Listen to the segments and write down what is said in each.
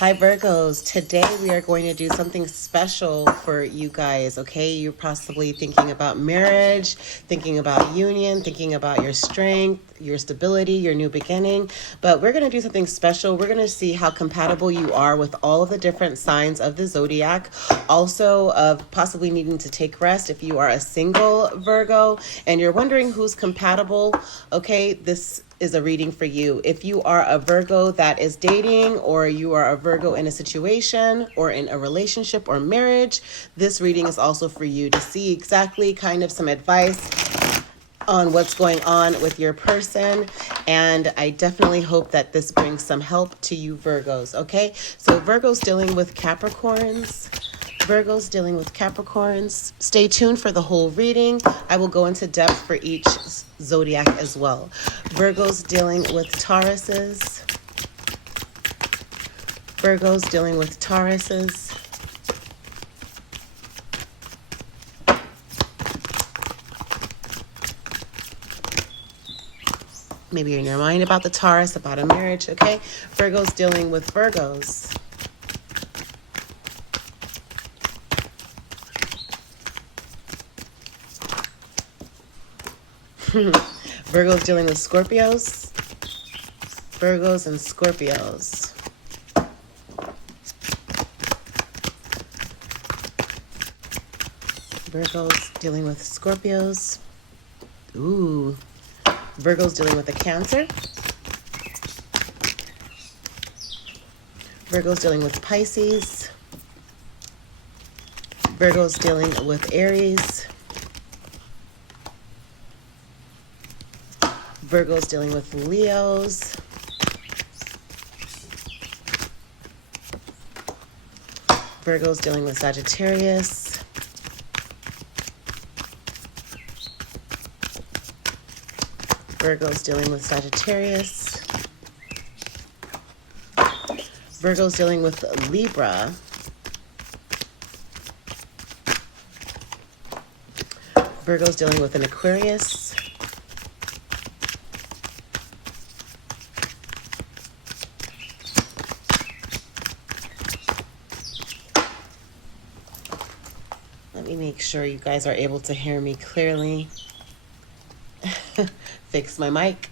Hi Virgos, today we are going to do something special for you guys, okay? You're possibly thinking about marriage, thinking about union, thinking about your strength, your stability, your new beginning, but we're going to do something special. We're going to see how compatible you are with all of the different signs of the zodiac, also of possibly needing to take rest if you are a single Virgo and you're wondering who's compatible, okay? This is a reading for you. If you are a Virgo that is dating, or you are a Virgo in a situation or in a relationship or marriage, this reading is also for you to see exactly kind of some advice on what's going on with your person. And I definitely hope that this brings some help to you Virgos, okay? So Virgos dealing with Capricorns. Virgos dealing with Capricorns. Stay tuned for the whole reading. I will go into depth for each zodiac as well. Virgos dealing with Tauruses. Virgos dealing with Tauruses. Maybe you're in your mind about the Taurus, about a marriage, okay? Virgos dealing with Virgos. Virgos dealing with Scorpios. Virgos and Scorpios. Virgos dealing with Scorpios. Ooh. Virgos dealing with a Cancer. Virgos dealing with Pisces. Virgos dealing with Aries. Virgos dealing with Leos. Virgos dealing with Sagittarius. Virgos dealing with Sagittarius. Virgos dealing with Libra. Virgos dealing with an Aquarius. Let me make sure you guys are able to hear me clearly. Fix my mic.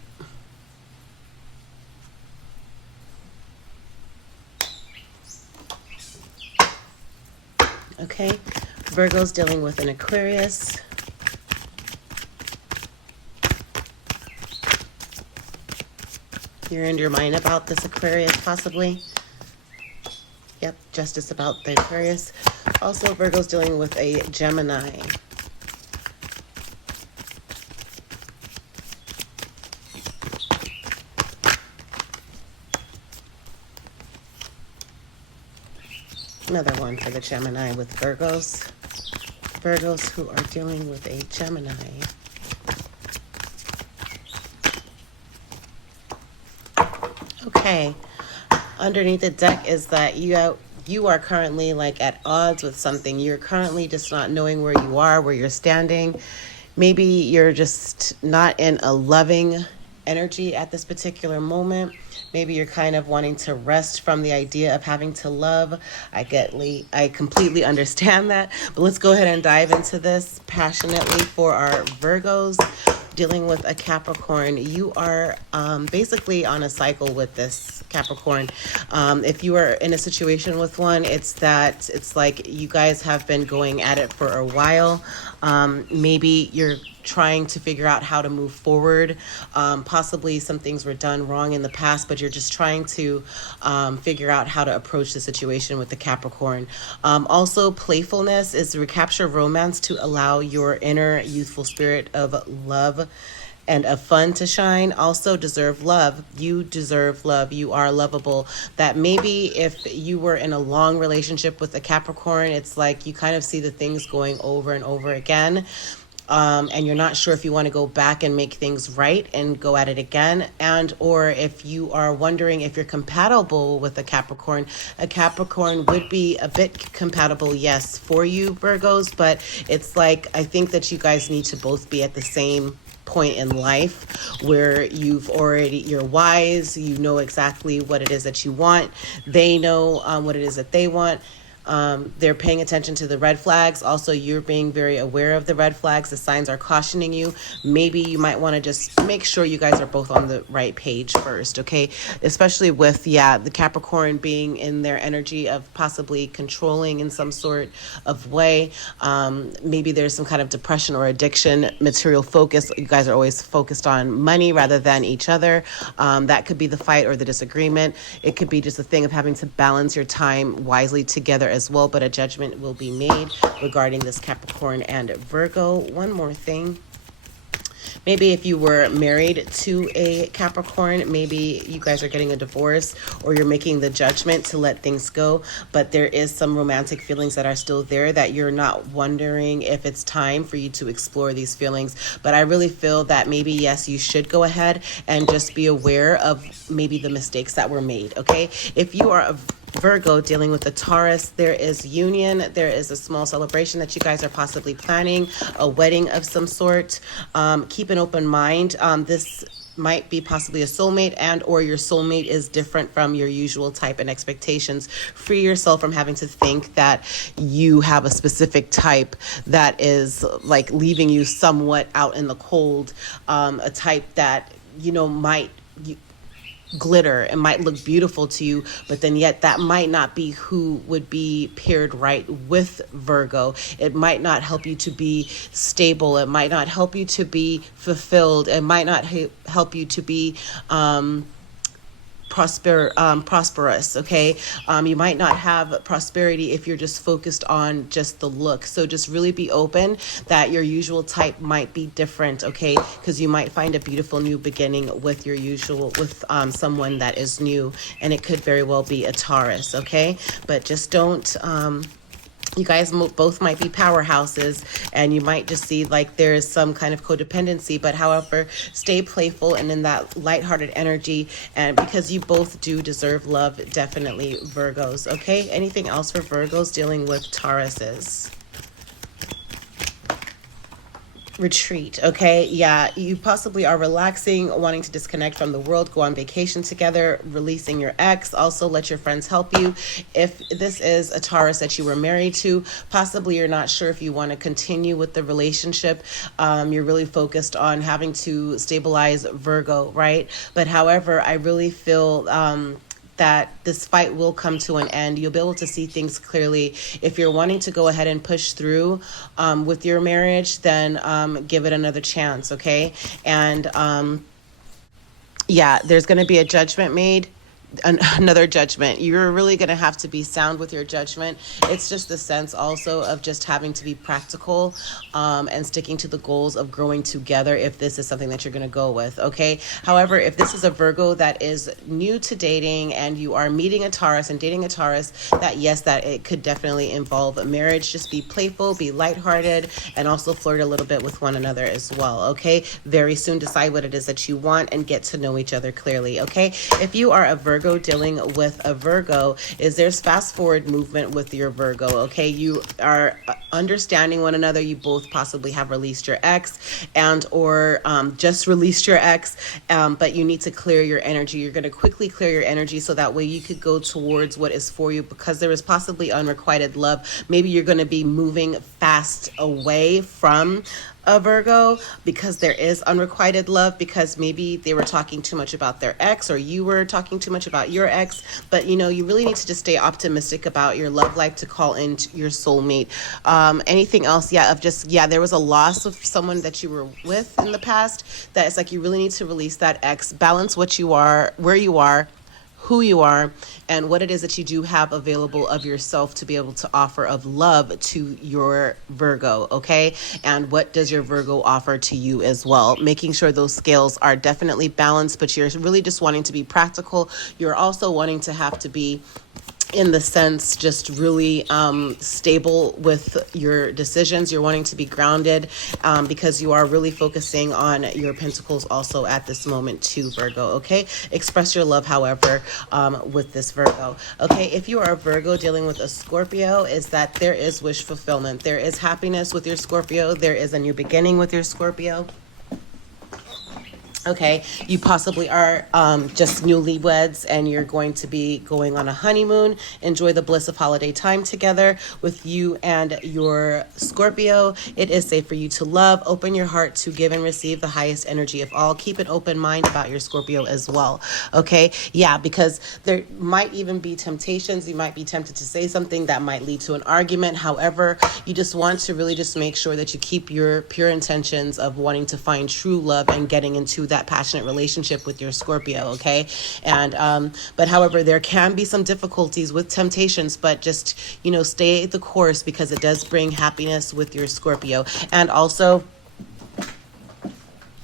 Okay, Virgo's dealing with an Aquarius. You're in your mind about this Aquarius, possibly. Yep, justice about the Aquarius. Also, Virgo's dealing with a Gemini. Another one for the Gemini with Virgos. Virgos who are dealing with a Gemini. Okay. Underneath the deck is that you are currently like at odds with something. You're currently just not knowing where you are, where you're standing. Maybe you're just not in a loving energy at this particular moment. Maybe you're kind of wanting to rest from the idea of having to love. I completely understand that. But let's go ahead and dive into this passionately for our Virgos dealing with a Capricorn. You are basically on a cycle with this Capricorn. If you are in a situation with one, it's like you guys have been going at it for a while. Maybe you're trying to figure out how to move forward. Possibly some things were done wrong in the past, but you're just trying to figure out how to approach the situation with the Capricorn. Also, playfulness is to recapture romance to allow your inner youthful spirit of love and of fun to shine. Also deserve love. You deserve love. You are lovable. That maybe if you were in a long relationship with a Capricorn, it's like you kind of see the things going over and over again. And you're not sure if you want to go back and make things right and go at it again. And or if you are wondering if you're compatible with a Capricorn would be a bit compatible, yes, for you Virgos, but it's like I think that you guys need to both be at the same point in life where you're wise, you know exactly what it is that you want. They know what it is that they want. They're paying attention to the red flags. Also, you're being very aware of the red flags. The signs are cautioning you. Maybe you might want to just make sure you guys are both on the right page first, okay? Especially with, the Capricorn being in their energy of possibly controlling in some sort of way. Maybe there's some kind of depression or addiction, material focus. You guys are always focused on money rather than each other. That could be the fight or the disagreement. It could be just a thing of having to balance your time wisely together as well, but a judgment will be made regarding this Capricorn and Virgo. One more thing. Maybe if you were married to a Capricorn, maybe you guys are getting a divorce or you're making the judgment to let things go, but there is some romantic feelings that are still there that you're not wondering if it's time for you to explore these feelings. But I really feel that maybe, yes, you should go ahead and just be aware of maybe the mistakes that were made, okay? If you are a Virgo dealing with a Taurus, there is union. There is a small celebration that you guys are possibly planning, a wedding of some sort. Keep an open mind. This might be possibly a soulmate, and or your soulmate is different from your usual type and expectations. Free yourself from having to think that you have a specific type that is like leaving you somewhat out in the cold. A type that, might glitter and might look beautiful to you, but then yet that might not be who would be paired right with Virgo. It might not help you to be stable. It might not help you to be fulfilled. It might not help you to be prosperous, okay? You might not have prosperity if you're just focused on just the look. So just really be open that your usual type might be different, okay? Because you might find a beautiful new beginning with someone that is new, and it could very well be a Taurus, okay? But just don't you guys both might be powerhouses, and you might just see like there is some kind of codependency, but however, stay playful and in that lighthearted energy, and because you both do deserve love, definitely Virgos, okay? Anything else for Virgos dealing with Tauruses? Retreat, okay? Yeah, you possibly are relaxing, wanting to disconnect from the world, go on vacation together, releasing your ex. Also, let your friends help you. If this is a Taurus that you were married to, possibly you're not sure if you want to continue with the relationship. You're really focused on having to stabilize Virgo, right? But however, I really feel that this fight will come to an end. You'll be able to see things clearly. If you're wanting to go ahead and push through with your marriage, then give it another chance, okay? And there's going to be a judgment made. Another judgment. You're really going to have to be sound with your judgment. It's just the sense also of just having to be practical and sticking to the goals of growing together if this is something that you're going to go with, okay? However, if this is a Virgo that is new to dating and you are meeting a Taurus and dating a Taurus, that it could definitely involve a marriage. Just be playful, be lighthearted, and also flirt a little bit with one another as well, okay? Very soon decide what it is that you want and get to know each other clearly, okay? If you are a Virgo dealing with a Virgo, there's fast forward movement with your Virgo, okay? You are understanding one another. You both possibly have released your ex and or just released your ex, but you need to clear your energy. You're going to quickly clear your energy so that way you could go towards what is for you, because there is possibly unrequited love. Maybe you're going to be moving fast away from a Virgo because there is unrequited love, because maybe they were talking too much about their ex or you were talking too much about your ex. But you really need to just stay optimistic about your love life to call in your soulmate. Anything else? There was a loss of someone that you were with in the past that it's like you really need to release that ex, balance what you are, where you are, who you are, and what it is that you do have available of yourself to be able to offer of love to your Virgo, okay? And what does your Virgo offer to you as well? Making sure those scales are definitely balanced, but you're really just wanting to be practical. You're also wanting to have to be, in the sense, just really stable with your decisions. You're wanting to be grounded because you are really focusing on your pentacles also at this moment too, Virgo, okay? Express your love, however, with this Virgo, okay? If you are a Virgo dealing with a Scorpio, is that there is wish fulfillment. There is happiness with your Scorpio. There is a new beginning with your Scorpio. Okay, you possibly are just newlyweds and you're going to be going on a honeymoon. Enjoy the bliss of holiday time together with you and your Scorpio. It is safe for you to love. Open your heart to give and receive the highest energy of all. Keep an open mind about your Scorpio as well. Okay, yeah, because there might even be temptations. You might be tempted to say something that might lead to an argument. However, you just want to really just make sure that you keep your pure intentions of wanting to find true love and getting into that passionate relationship with your Scorpio, okay? And but however, there can be some difficulties with temptations, but just, you know, stay the course because it does bring happiness with your Scorpio. And also,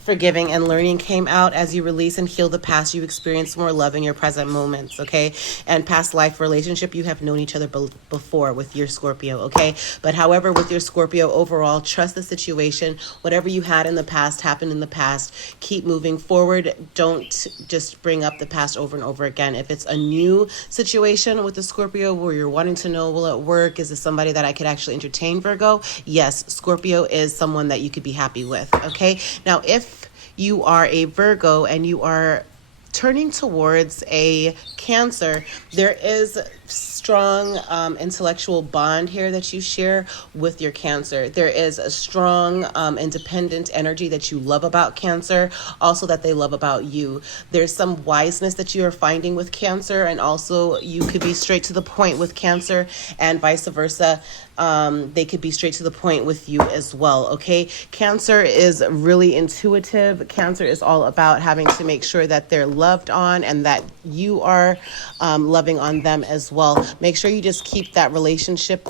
forgiving and learning came out. As you release and heal the past, you experience more love in your present moments, okay? And past life relationship, you have known each other before with your Scorpio, okay? But however, with your Scorpio overall, trust the situation. Whatever you had in the past happened in the past. Keep moving forward. Don't just bring up the past over and over again. If it's a new situation with the Scorpio where you're wanting to know, will it work? Is this somebody that I could actually entertain, Virgo? Yes, Scorpio is someone that you could be happy with, okay? Now, if you are a Virgo and you are turning towards a Cancer, there is strong intellectual bond here that you share with your Cancer. There is a strong independent energy that you love about Cancer, also that they love about you. There's some wiseness that you are finding with Cancer, and also you could be straight to the point with Cancer, and vice versa. They could be straight to the point with you as well, okay? Cancer is really intuitive. Cancer is all about having to make sure that they're loved on and that you are loving on them as well. Make sure you just keep that relationship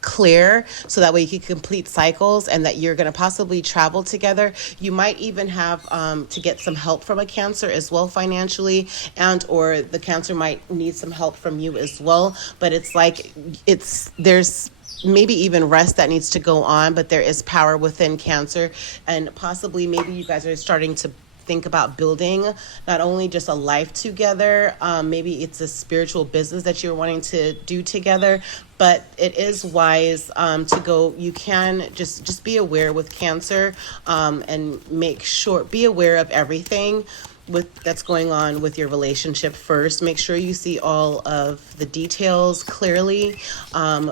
clear so that way you can complete cycles and that you're going to possibly travel together. You might even have to get some help from a Cancer as well financially, and or the Cancer might need some help from you as well. But it's like there's maybe even rest that needs to go on, but there is power within Cancer, and possibly maybe you guys are starting to think about building not only just a life together, maybe it's a spiritual business that you're wanting to do together, but it is wise to go. You can just be aware with Cancer, and make sure, be aware of everything that's going on with your relationship first. Make sure you see all of the details clearly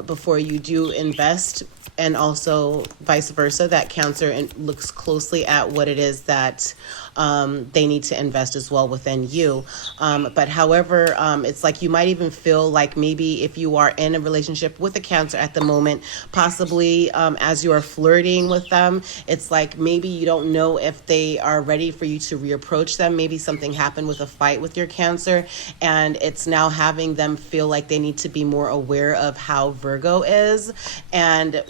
before you do invest, and also vice versa, that Cancer looks closely at what it is that they need to invest as well within you. But however, it's like you might even feel like maybe if you are in a relationship with a Cancer at the moment, possibly as you are flirting with them, it's like maybe you don't know if they are ready for you to reapproach them. Maybe something happened with a fight with your Cancer, and it's now having them feel like they need to be more aware of how Virgo is, and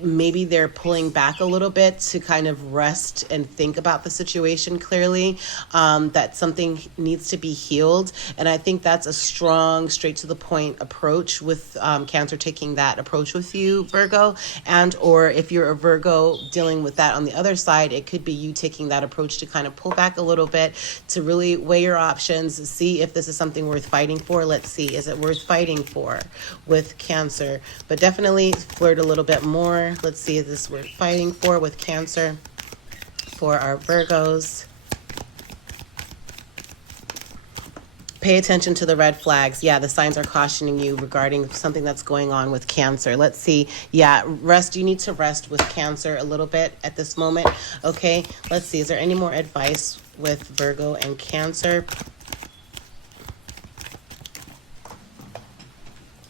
maybe they're pulling back a little bit to kind of rest and think about the situation clearly, that something needs to be healed. And I think that's a strong, straight to the point approach with Cancer taking that approach with you, Virgo. And or if you're a Virgo dealing with that on the other side, it could be you taking that approach to kind of pull back a little bit to really weigh your options, see if this is something worth fighting for. Let's see, is it worth fighting for with Cancer? But definitely flirt a little bit more. Let's see if this is worth fighting for with Cancer for our Virgos. Pay attention to the red flags. Yeah, the signs are cautioning you regarding something that's going on with Cancer. Let's see. Yeah, rest. You need to rest with Cancer a little bit at this moment. Okay, let's see. Is there any more advice with Virgo and Cancer?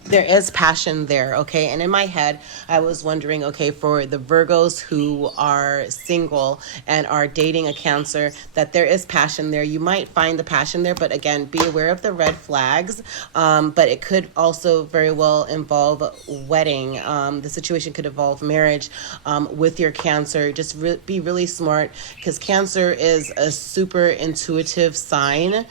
There is passion there, okay? And in my head, I was wondering, okay, for the Virgos who are single and are dating a Cancer, that there is passion there. You might find the passion there, but again, be aware of the red flags. But it could also very well involve wedding. The situation could involve marriage with your Cancer. Just be really smart, because Cancer is a super intuitive sign.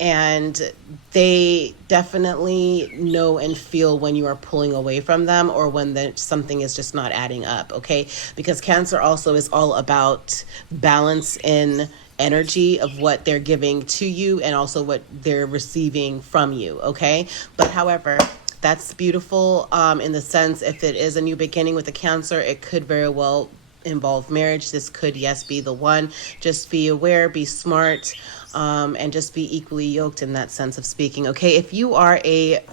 And they definitely know and feel when you are pulling away from them, or when something is just not adding up, okay? Because Cancer also is all about balance in energy of what they're giving to you and also what they're receiving from you, okay? But however, that's beautiful in the sense, if it is a new beginning with a Cancer, it could very well involve marriage. This could, yes, be the one. Just be aware, be smart, and just be equally yoked in that sense of speaking. Okay, if you are a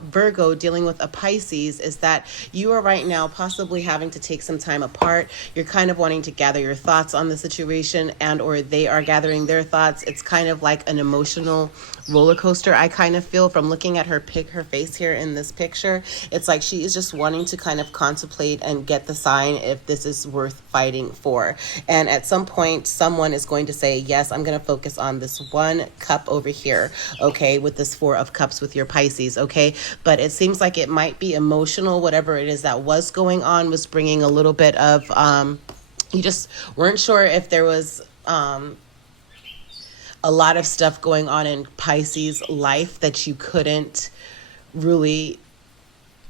Virgo dealing with a Pisces, is that you are right now possibly having to take some time apart. You're kind of wanting to gather your thoughts on the situation, and or they are gathering their thoughts. It's kind of like an emotional roller coaster. I kind of feel from looking at her face here in this picture. It's like she is just wanting to kind of contemplate and get the sign if this is worth fighting for. And at some point, someone is going to say, yes, I'm going to focus on this one cup over here, okay, with this Four of Cups with your Pisces, okay? But it seems like it might be emotional. Whatever it is that was going on was bringing a little bit of, you just weren't sure if there was a lot of stuff going on in Pisces life that you couldn't really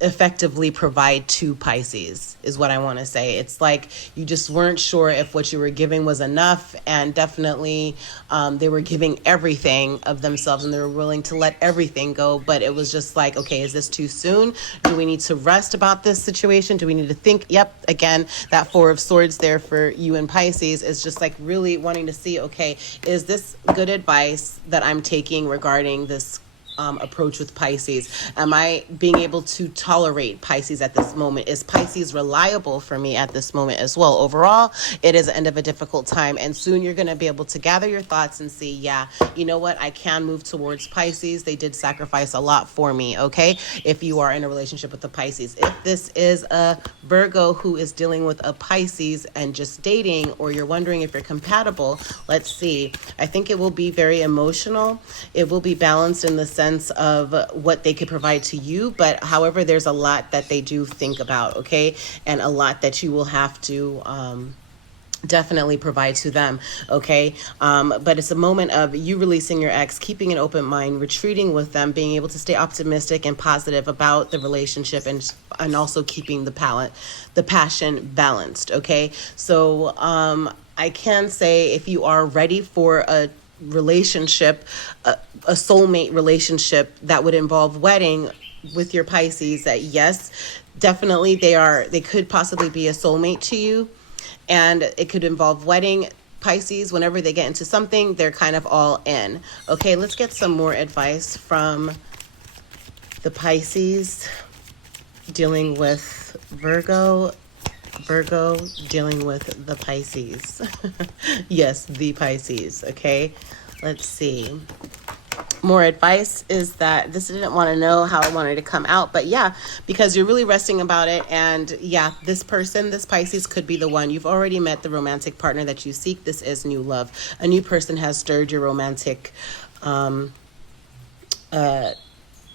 effectively provide to Pisces, is what I want to say. It's like you just weren't sure if what you were giving was enough, and definitely they were giving everything of themselves and they were willing to let everything go, but it was just like, okay, is this too soon? Do we need to rest about this situation? Do we need to think? Yep, again, that Four of Swords there for you and Pisces is just like really wanting to see, okay, is this good advice that I'm taking regarding this approach with Pisces? Am I being able to tolerate Pisces at this moment? Is Pisces reliable for me at this moment as well? Overall, it is the end of a difficult time, and soon you're going to be able to gather your thoughts and see, yeah, you know what, I can move towards Pisces. They did sacrifice a lot for me, okay? If you are in a relationship with a Pisces. If this is a Virgo who is dealing with a Pisces and just dating, or you're wondering if you're compatible, let's see. I think it will be very emotional. It will be balanced in the sense of what they could provide to you, but however, there's a lot that they do think about, okay, and a lot that you will have to definitely provide to them, okay? But it's a moment of you releasing your ex, keeping an open mind, retreating with them, being able to stay optimistic and positive about the relationship, and also keeping the passion balanced, okay? So I can say, if you are ready for a relationship, a soulmate relationship that would involve wedding with your Pisces, that yes, definitely they could possibly be a soulmate to you, and it could involve wedding. Pisces, whenever they get into something, they're kind of all in. Okay, let's get some more advice from the Pisces dealing with Virgo. Virgo dealing with the Pisces. Yes, the Pisces. Okay, let's see. More advice is that this didn't want to know how I wanted to come out, but yeah, because you're really resting about it, and yeah, this person, this Pisces, could be the one. You've already met the romantic partner that you seek. This is new love. A new person has stirred your romantic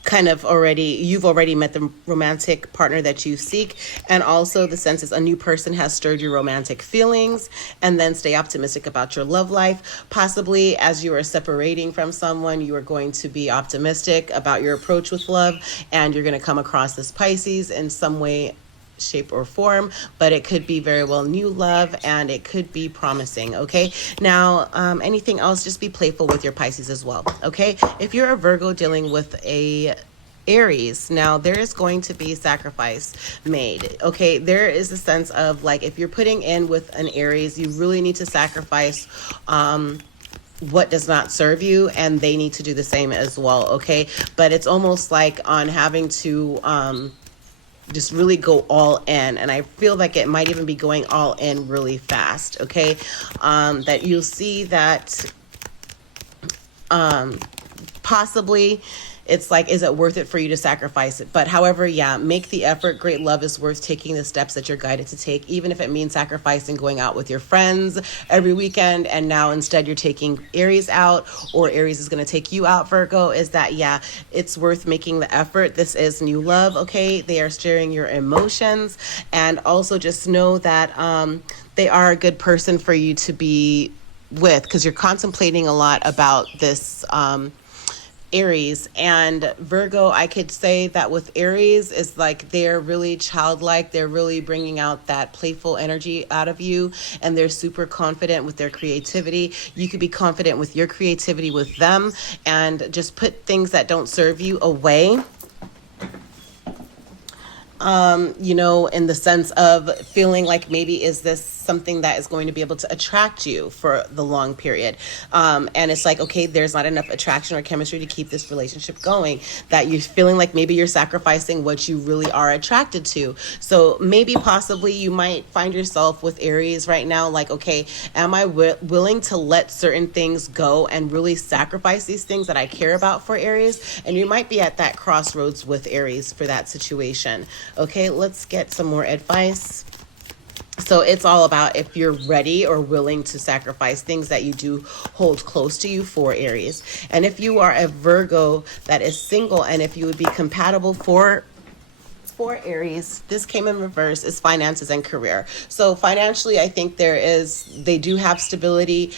you've already met the romantic partner that you seek. And also the sense is a new person has stirred your romantic feelings. And then stay optimistic about your love life. Possibly as you are separating from someone, you are going to be optimistic about your approach with love, and you're going to come across this Pisces in some way, shape, or form, but it could be very well new love, and it could be promising. Okay, now anything else, just be playful with your Pisces as well. Okay, if you're a Virgo dealing with a Aries, now there is going to be sacrifice made. Okay, there is a sense of like, if you're putting in with an Aries, you really need to sacrifice what does not serve you, and they need to do the same as well. Okay, but it's almost like on having to just really go all in, and I feel like it might even be going all in really fast. Okay, that you'll see that possibly it's like, is it worth it for you to sacrifice it? But however, yeah, make the effort. Great love is worth taking the steps that you're guided to take, even if it means sacrificing going out with your friends every weekend, and now instead you're taking Aries out, or Aries is going to take you out, Virgo. Is that, yeah, it's worth making the effort. This is new love, okay? They are stirring your emotions, and also just know that they are a good person for you to be with, because you're contemplating a lot about this Aries. And Virgo, I could say that with Aries is like, they're really childlike. They're really bringing out that playful energy out of you, and they're super confident with their creativity. You could be confident with your creativity with them, and just put things that don't serve you away. you know, in the sense of feeling like maybe is this something that is going to be able to attract you for the long period. And it's like, okay, there's not enough attraction or chemistry to keep this relationship going, that you're feeling like maybe you're sacrificing what you really are attracted to. So maybe possibly you might find yourself with Aries right now, like, okay, am I willing to let certain things go and really sacrifice these things that I care about for Aries? And you might be at that crossroads with Aries for that situation. Okay, let's get some more advice. So it's all about if you're ready or willing to sacrifice things that you do hold close to you for Aries. And if you are a Virgo that is single, and if you would be compatible for Aries, this came in reverse, is finances and career. So financially, I think they do have stability.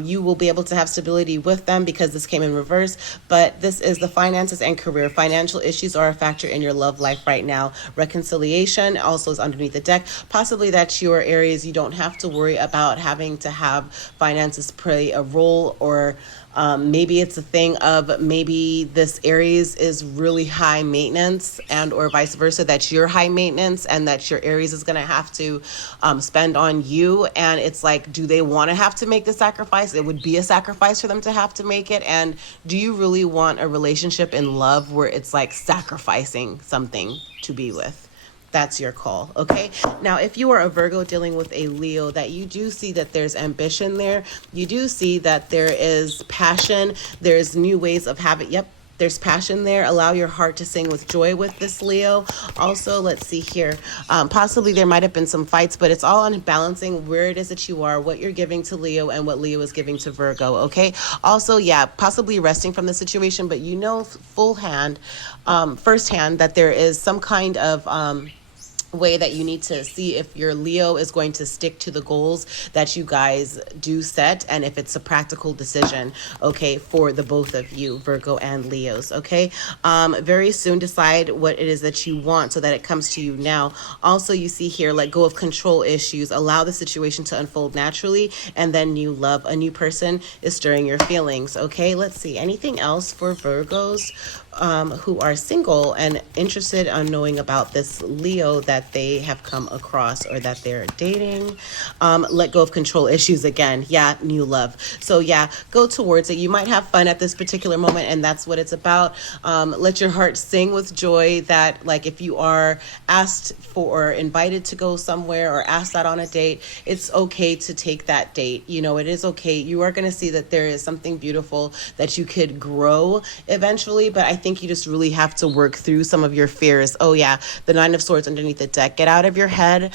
You will be able to have stability with them because this came in reverse, but this is the finances and career. Financial issues are a factor in your love life right now. Reconciliation also is underneath the deck. Possibly that's your Aries. You don't have to worry about having to have finances play a role, or maybe it's a thing of maybe this Aries is really high maintenance, and or vice versa, that you're high maintenance and that your Aries is going to have to spend on you. And it's like, do they want to have to make the sacrifice? It would be a sacrifice for them to have to make it. And do you really want a relationship in love where it's like sacrificing something to be with? That's your call. Okay. Now, if you are a Virgo dealing with a Leo, that you do see that there's ambition there. You do see that there is passion. There's new ways of having. Yep. There's passion there. Allow your heart to sing with joy with this Leo. Also, let's see here. Possibly there might have been some fights, but it's all on balancing where it is that you are, what you're giving to Leo, and what Leo is giving to Virgo. Okay. Also, yeah, possibly resting from the situation, but you know, first hand, that there is some kind of way that you need to see if your Leo is going to stick to the goals that you guys do set, and if it's a practical decision, okay, for the both of you, Virgo and Leos. Okay. Very soon decide what it is that you want so that it comes to you now. Also, you see here, let go of control issues, allow the situation to unfold naturally, and then new love. A new person is stirring your feelings. Okay. Let's see, anything else for Virgos who are single and interested on knowing about this Leo that they have come across or that they're dating. Let go of control issues again. Yeah, new love. So yeah, go towards it. You might have fun at this particular moment, and that's what it's about. Let your heart sing with joy that, like, if you are asked for or invited to go somewhere or asked out on a date, it's okay to take that date. You know, it is okay. You are going to see that there is something beautiful that you could grow eventually, but I think you just really have to work through some of your fears. Oh yeah, the Nine of Swords underneath the deck. Get out of your head.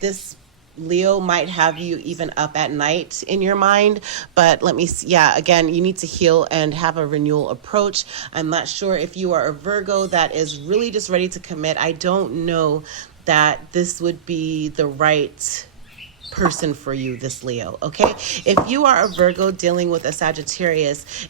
This Leo might have you even up at night in your mind, but let me see. Yeah, again, you need to heal and have a renewal approach. I'm not sure if you are a Virgo that is really just ready to commit. I don't know that this would be the right person for you, this Leo. Okay. If you are a Virgo dealing with a Sagittarius,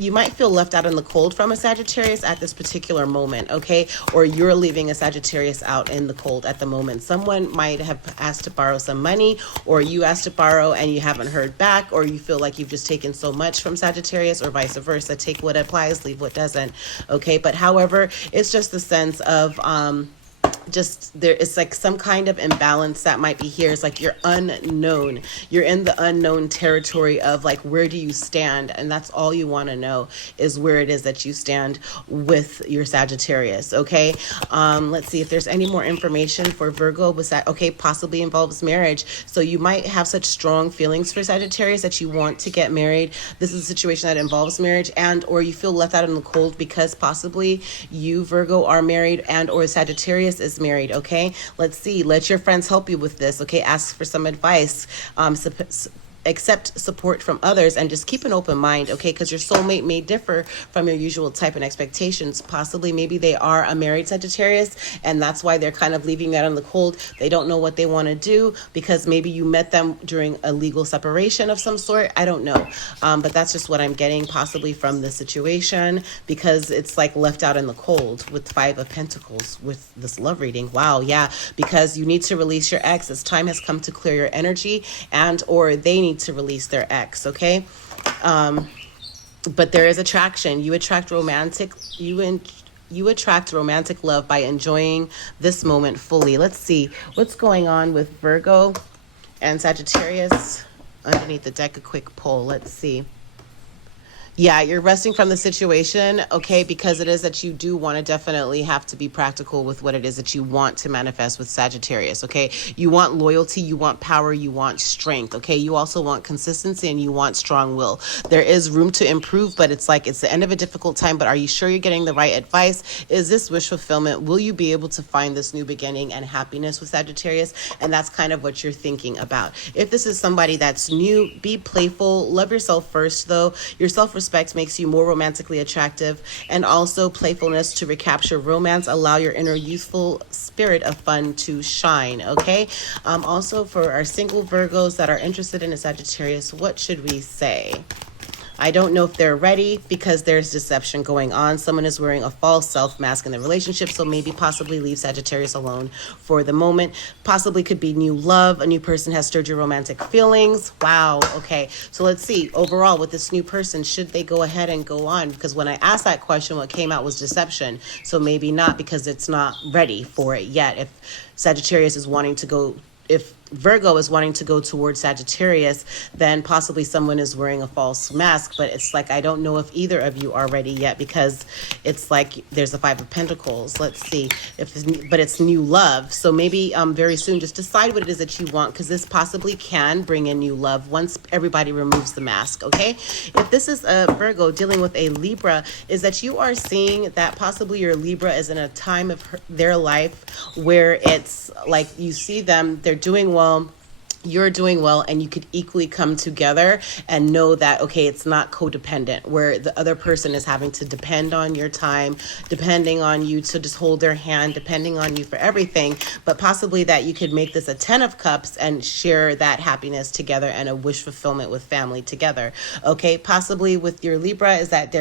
you might feel left out in the cold from a Sagittarius at this particular moment, okay? Or you're leaving a Sagittarius out in the cold at the moment. Someone might have asked to borrow some money, or you asked to borrow and you haven't heard back, or you feel like you've just taken so much from Sagittarius, or vice versa. Take what applies, leave what doesn't, okay? But however, it's just the sense of just there is like some kind of imbalance that might be here. It's like you're unknown. You're in the unknown territory of like, where do you stand? And that's all you want to know, is where it is that you stand with your Sagittarius. Okay. Let's see if there's any more information for Virgo. Okay, possibly involves marriage. So you might have such strong feelings for Sagittarius that you want to get married. This is a situation that involves marriage, and or you feel left out in the cold because possibly you, Virgo, are married, and or Sagittarius is married. Okay, let's see. Let your friends help you with this. Okay, ask for some advice. Accept support from others, and just keep an open mind, okay? Because your soulmate may differ from your usual type and expectations. Possibly, maybe they are a married Sagittarius, and that's why they're kind of leaving that in the cold. They don't know what they want to do because maybe you met them during a legal separation of some sort. I don't know. But that's just what I'm getting possibly from this situation, because it's like left out in the cold with Five of Pentacles with this love reading. Wow, yeah, because you need to release your ex. This time has come to clear your energy, and or they need to release their ex. Okay. But there is attraction. You attract You attract romantic love by enjoying this moment fully. Let's see what's going on with Virgo and Sagittarius. Underneath the deck, a quick poll. Let's see. Yeah, you're resting from the situation, okay, because it is that you do want to definitely have to be practical with what it is that you want to manifest with Sagittarius, okay? You want loyalty, you want power, you want strength, okay? You also want consistency and you want strong will. There is room to improve, but it's like it's the end of a difficult time, but are you sure you're getting the right advice? Is this wish fulfillment? Will you be able to find this new beginning and happiness with Sagittarius? And that's kind of what you're thinking about. If this is somebody that's new, be playful, love yourself first, though. Your self-respect makes you more romantically attractive, and also playfulness to recapture romance. Allow your inner youthful spirit of fun to shine, okay? Also, for our single Virgos that are interested in a Sagittarius, what should we say? I don't know if they're ready because there's deception going on. Someone is wearing a false self mask in the relationship, so maybe possibly leave Sagittarius alone for the moment. Possibly could be new love. A new person has stirred your romantic feelings. Wow. Okay. So let's see. Overall, with this new person, should they go ahead and go on? Because when I asked that question, what came out was deception. So maybe not, because it's not ready for it yet. If Sagittarius is wanting to go, if Virgo is wanting to go towards Sagittarius, then possibly someone is wearing a false mask. But it's like, I don't know if either of you are ready yet, because it's like there's a Five of Pentacles. Let's see if, but it's new love. So maybe very soon, just decide what it is that you want, because this possibly can bring in new love once everybody removes the mask. Okay. If this is a Virgo dealing with a Libra, is that you are seeing that possibly your Libra is in a time of their life where it's like you see them, they're doing well, you're doing well, and you could equally come together and know that, okay, it's not codependent where the other person is having to depend on your time, depending on you to just hold their hand, depending on you for everything, but possibly that you could make this a 10 of cups and share that happiness together and a wish fulfillment with family together. Okay, possibly with your Libra is that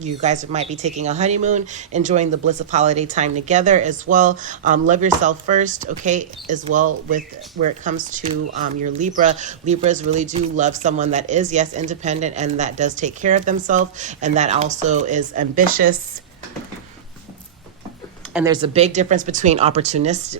you guys might be taking a honeymoon, enjoying the bliss of holiday time together as well. Love yourself first, okay, as well with where it comes to your Libra. Libras really do love someone that is, yes, independent, and that does take care of themselves, and that also is ambitious. And there's a big difference between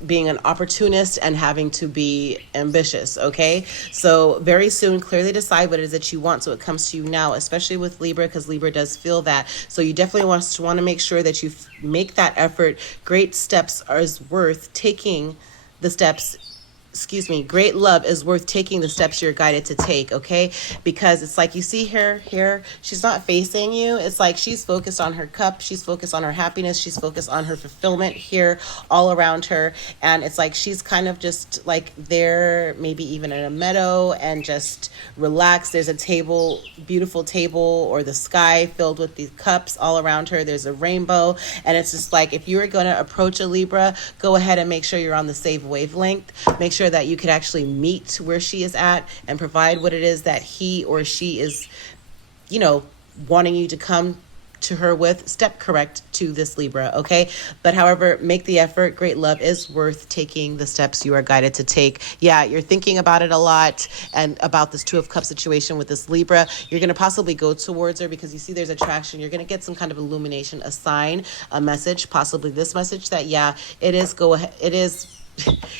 being an opportunist and having to be ambitious, okay? So very soon, clearly decide what it is that you want so it comes to you now, especially with Libra, because Libra does feel that. So you definitely want to make sure that you make that effort. Great steps is worth taking the steps. Great love is worth taking the steps you're guided to take, okay? Because it's like you see her here, she's not facing you. It's like she's focused on her cup, she's focused on her happiness, she's focused on her fulfillment here all around her. And it's like she's kind of just like there, maybe even in a meadow, and just relaxed. There's a table, beautiful table, or the sky filled with these cups all around her. There's a rainbow. And it's just like, if you were going to approach a Libra, go ahead and make sure you're on the same wavelength. Make sure that you could actually meet where she is at and provide what it is that he or she is, wanting you to come to her with. Step correct to this Libra, okay? But however, make the effort. Great love is worth taking the steps you are guided to take. Yeah, you're thinking about it a lot, and about this Two of Cups situation with this Libra. You're going to possibly go towards her because you see there's attraction. You're going to get some kind of illumination, a sign, a message, possibly this message that, yeah, it is go ahead. It is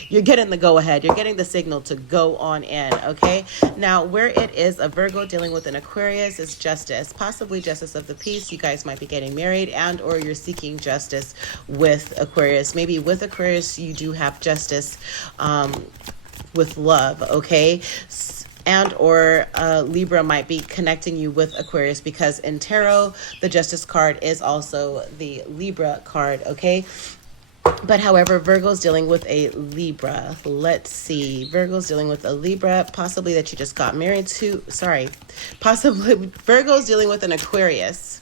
you're getting the go-ahead. You're getting the signal to go on in, okay? Now, where it is a Virgo dealing with an Aquarius is justice, possibly justice of the peace. You guys might be getting married, and or you're seeking justice with Aquarius. Maybe with Aquarius, you do have justice with love, okay? And or Libra might be connecting you with Aquarius, because in tarot, the justice card is also the Libra card, okay? But however, Virgo's dealing with a Libra. Let's see. Virgo's dealing with a Libra, possibly that you just got married to. Possibly Virgo's dealing with an Aquarius.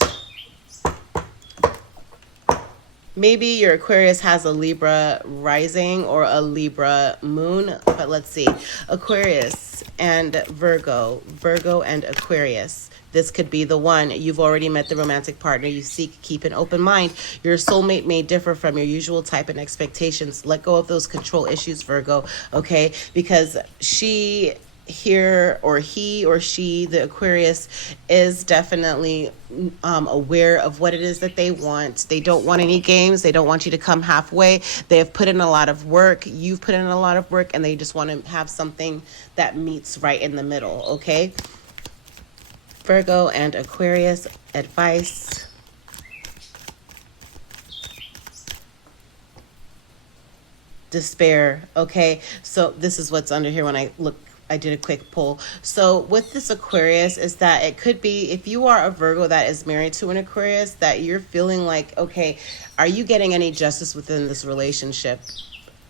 Maybe your Aquarius has a Libra rising or a Libra moon. But let's see. Aquarius and Virgo. Virgo and Aquarius. This could be the one. You've already met the romantic partner you seek. Keep an open mind. Your soulmate may differ from your usual type and expectations. Let go of those control issues, Virgo, okay? Because she here, or he or she, the Aquarius, is definitely aware of what it is that they want. They don't want any games. They don't want you to come halfway. They have put in a lot of work. You've put in a lot of work, and they just want to have something that meets right in the middle, okay? Virgo and Aquarius, advice. Despair. Okay, so this is what's under here. When I did a quick poll. So with this Aquarius is that it could be, if you are a Virgo that is married to an Aquarius, that you're feeling like, okay, are you getting any justice within this relationship?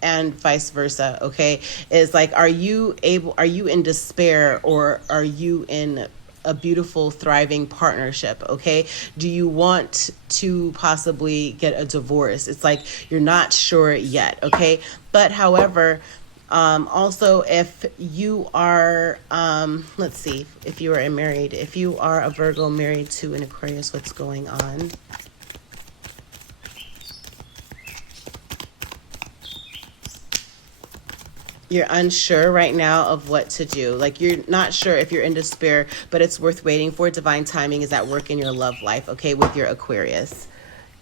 And vice versa. Okay, is like, are you in despair, or are you in a beautiful, thriving partnership? Okay, do you want to possibly get a divorce? It's like you're not sure yet. Okay, but however, also, if you are, let's see, if you are married, if you are a Virgo married to an Aquarius, what's going on? You're unsure right now of what to do. Like, you're not sure if you're in despair, but it's worth waiting for. Divine timing is at work in your love life, okay, with your Aquarius.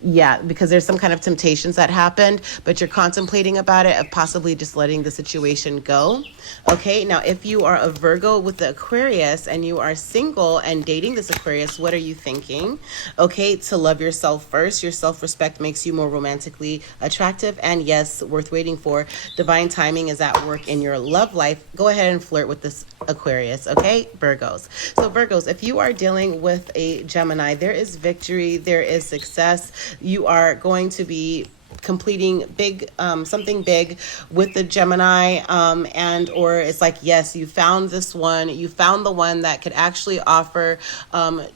Yeah, because there's some kind of temptations that happened, but you're contemplating about it, of possibly just letting the situation go. Okay, now if you are a Virgo with the Aquarius and you are single and dating this Aquarius, what are you thinking? Okay, to love yourself first. Your self-respect makes you more romantically attractive, and yes, worth waiting for. Divine timing is at work in your love life. Go ahead and flirt with this Aquarius, okay, Virgos. So Virgos, if you are dealing with a Gemini, there is victory, there is success. You are going to be completing big something big with the Gemini, and or it's like, yes, you found this one, you found the one that could actually offer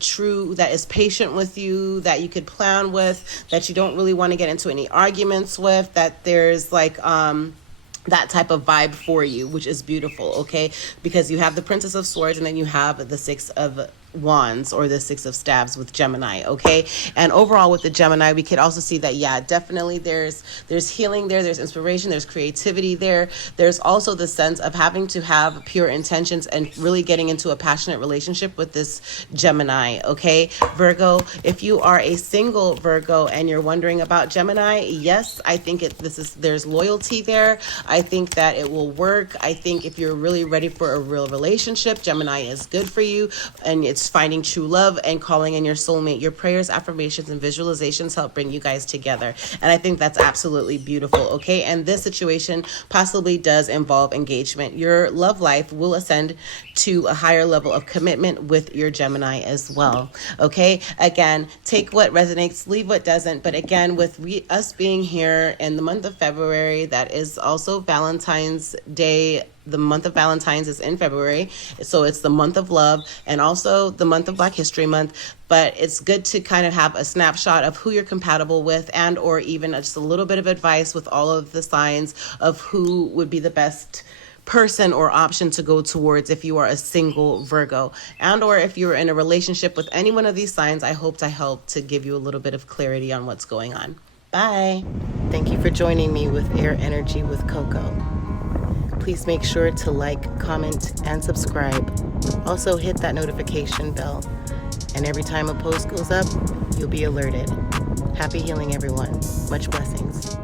true, that is patient with you, that you could plan with, that you don't really want to get into any arguments with, that there's like that type of vibe for you, which is beautiful, okay? Because you have the Princess of Swords, and then you have the Six of Wands, or the Six of Staves with Gemini, okay? And overall with the Gemini, we could also see that, yeah, definitely there's healing there, there's inspiration, there's creativity there. There's also the sense of having to have pure intentions and really getting into a passionate relationship with this Gemini, okay? Virgo, if you are a single Virgo and you're wondering about Gemini, yes, I think there's loyalty there. I think that it will work. I think if you're really ready for a real relationship, Gemini is good for you, and it's finding true love and calling in your soulmate. Your prayers, affirmations, and visualizations help bring you guys together. And I think that's absolutely beautiful, okay? And this situation possibly does involve engagement. Your love life will ascend to a higher level of commitment with your Gemini as well, okay? Again, take what resonates, leave what doesn't. But again, with us being here in the month of February, that is also Valentine's Day. The month of Valentine's is in February, so it's the month of love, and also the month of Black History Month. But it's good to kind of have a snapshot of who you're compatible with, and or even just a little bit of advice with all of the signs of who would be the best person or option to go towards if you are a single Virgo, and or if you're in a relationship with any one of these signs. I hope to help to give you a little bit of clarity on what's going on. Bye. Thank you for joining me with Air Energy with Coco. Please make sure to like, comment, and subscribe. Also hit that notification bell, and every time a post goes up, you'll be alerted. Happy healing, everyone. Much blessings.